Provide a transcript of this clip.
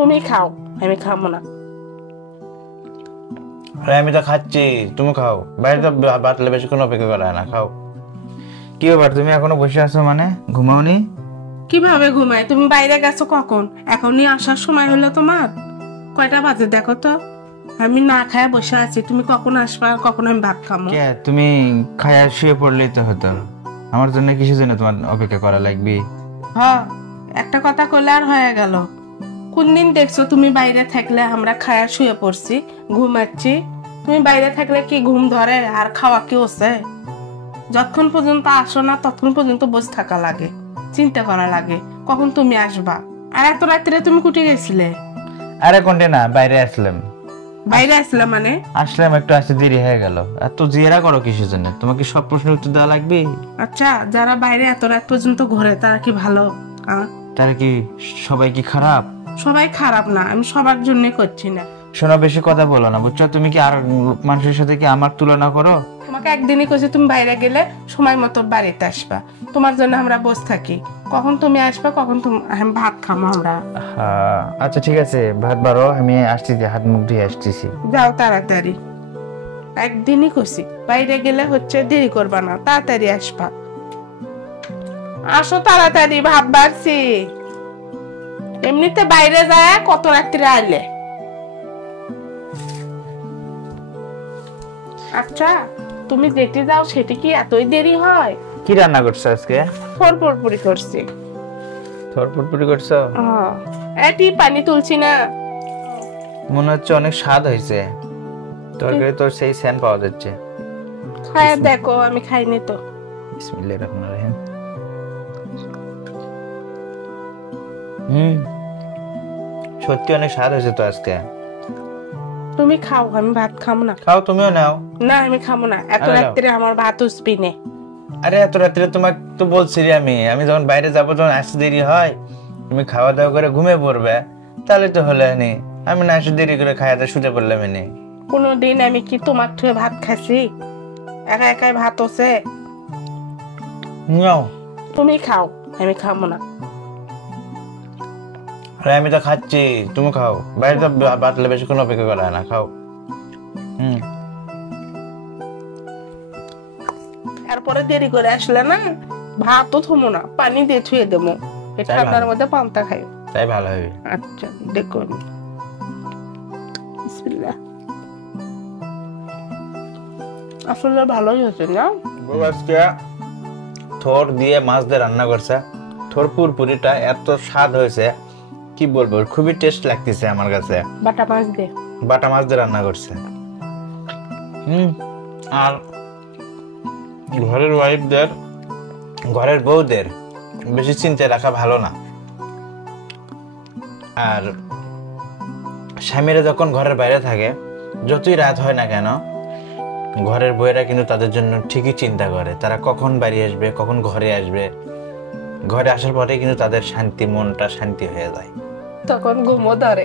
তুমি খাও, আমি খাবো না। আরে আমি তো খাচ্ছি, তুমি খাও। বাইরে তো বাতলে বেশিক্ষণ অপেক্ষা করা না, খাও। কি ব্যাপার, তুমি এখনো বসে আছো? মানে ঘুমাওনি? কিভাবে ঘুমাই? তুমি বাইরে গেছো কখন? এখনই আসার সময় হলো তোমার? কয়টা বাজে দেখো তো। আমি না খায় বসে আছি, তুমি কখন আসবা, কখন আমি ভাত খাবো? কে তুমি খায়া শুয়ে পড়লেই তো হতো। আমার জন্য কিসের জন্য তোমার অপেক্ষা করা লাগবে? হ্যাঁ, একটা কথা কইলে আর হয়ে গেল। কোন দিন দেখছো তুমি বাইরে থাকলে আমরা খায়া শুয়ে পড়ছি, ঘুমাচ্ছি? তুমি বাইরে থাকলে কি ঘুম ধরে আর খাওয়া কি হচ্ছে? যতক্ষণ পর্যন্ত আসো না ততক্ষণ পর্যন্ত বসে থাকা লাগে, চিন্তা করা লাগে কখন তুমি আসবা। আর এত রাত্রে তুমি কুটে গেছিলে? আরে কোনটা না, বাইরে আসলাম। বাইরে আসলে মানে? আসলাম, একটু আসতে দেরি হয়ে গেল। এত জিয়ারা করো কিসের জন্য? তোমাকে সব প্রশ্নের উত্তর দেওয়া লাগবে? আচ্ছা, যারা বাইরে এত রাত পর্যন্ত ঘোরে তারা কি ভালো? তারা কি সবাই কি খারাপ? সবাই খারাপ না, আমি সবার জন্য করছি না। শোনো, বেশি কথা বলো না, বুঝছো? তুমি কি আর মানুষের সাথে কি আমার তুলনা করো? তোমাকে একদিনই কইছি তুমি বাইরে গেলে সময় মতো বাড়িতে আসবা, তোমার জন্য আমরা বসে থাকি। কখন তুমি আসবা, কখন তুমি ভাত খাবো আমরা। আচ্ছা ঠিক আছে, ভাত বাড়ো, আমি আসতেছি, হাত মুখ ধুয়ে আসতেছি। যাও তাড়াতাড়ি। একদিনই কইছি বাইরে গেলে হচ্ছে দেরি করবা না, তাড়াতাড়ি আসবা। আসো তাড়াতাড়ি, ভাত বাড়ছি। এমনিতে বাইরে যায় কত রাত্রে আইলে। আচ্ছা, তুমি যেতে যাও সেটি কি এতই দেরি হয়? কি রান্না করছো আজকে? থরপুরি করছি। থরপুরি করছো? এটি পানি তুলছি না। মনে হচ্ছে অনেক স্বাদ হয়েছে তরকারি, তো সেই সেন্ট পাওয়া যাচ্ছে। খায় দেখো, আমি খাইনি তো। বিসমিল্লাহির রহমানির রহিম। সত্যি অনেক স্বাদ হয়েছে তো আজকে। তুমি খাও, আমি ভাত খাবো না। খাও, তুমিও নাও। না, আমি খাবো না, এত রাত্রে আমার ভাত উঠবি না। আরে এত রাত্রে তোমাকে তো বলছি আমি যখন বাইরে যাবো, যখন আসতে দেরি হয়, তুমি খাওয়া দাওয়া করে ঘুমিয়ে পড়বে, তাহলে তো হলো নি। আমি না আসতে দেরি করে খাওয়া দাওয়া শুতে পড়লাম এনে। কোনদিন আমি কি তোমার থেকে ভাত খাইছি? একা একাই ভাত হচ্ছে। নাও, তুমি খাও, আমি খাবো না। আরে আমি তো খাচ্ছি, তুমি খাও। বাইরে তো বাতলে বেশিক্ষণ অপেক্ষা করা না, খাও। তারপরে দেরি করে আসলে না, ভাতও থমো না, পানি দিয়ে ছুঁয়ে দেবো। ঠান্ডার মধ্যে পান্তা খাই, তাই ভালো হবে। আচ্ছা দেখো। বিসমিল্লাহ। আসলে ভালোই হচ্ছে না। আজকে থোর দিয়ে মাছ দিয়ে রান্না করছে। থোর পুরপুরিটা এত স্বাদ হয়েছে, কি বলবো, খুবই টেস্ট লাগতেছে আমার কাছে। বাটা মাছ দিয়ে, বাটা মাছ দিয়ে রান্না করছে। আর ঘরের ওয়াইফদের, ঘরের বউদের বেশি চিন্তায় রাখা ভালো না। আর স্বামীরা যখন ঘরের বাইরে থাকে, যতই রাত হয় না কেন, ঘরের বউয়েরা কিন্তু তাদের জন্য ঠিকই চিন্তা করে, তারা কখন বাড়ি আসবে, কখন ঘরে আসবে। ঘরে আসার পরে কিন্তু তাদের শান্তি, মনটা শান্তি হয়ে যায়। তখন ঘুমো ধরে।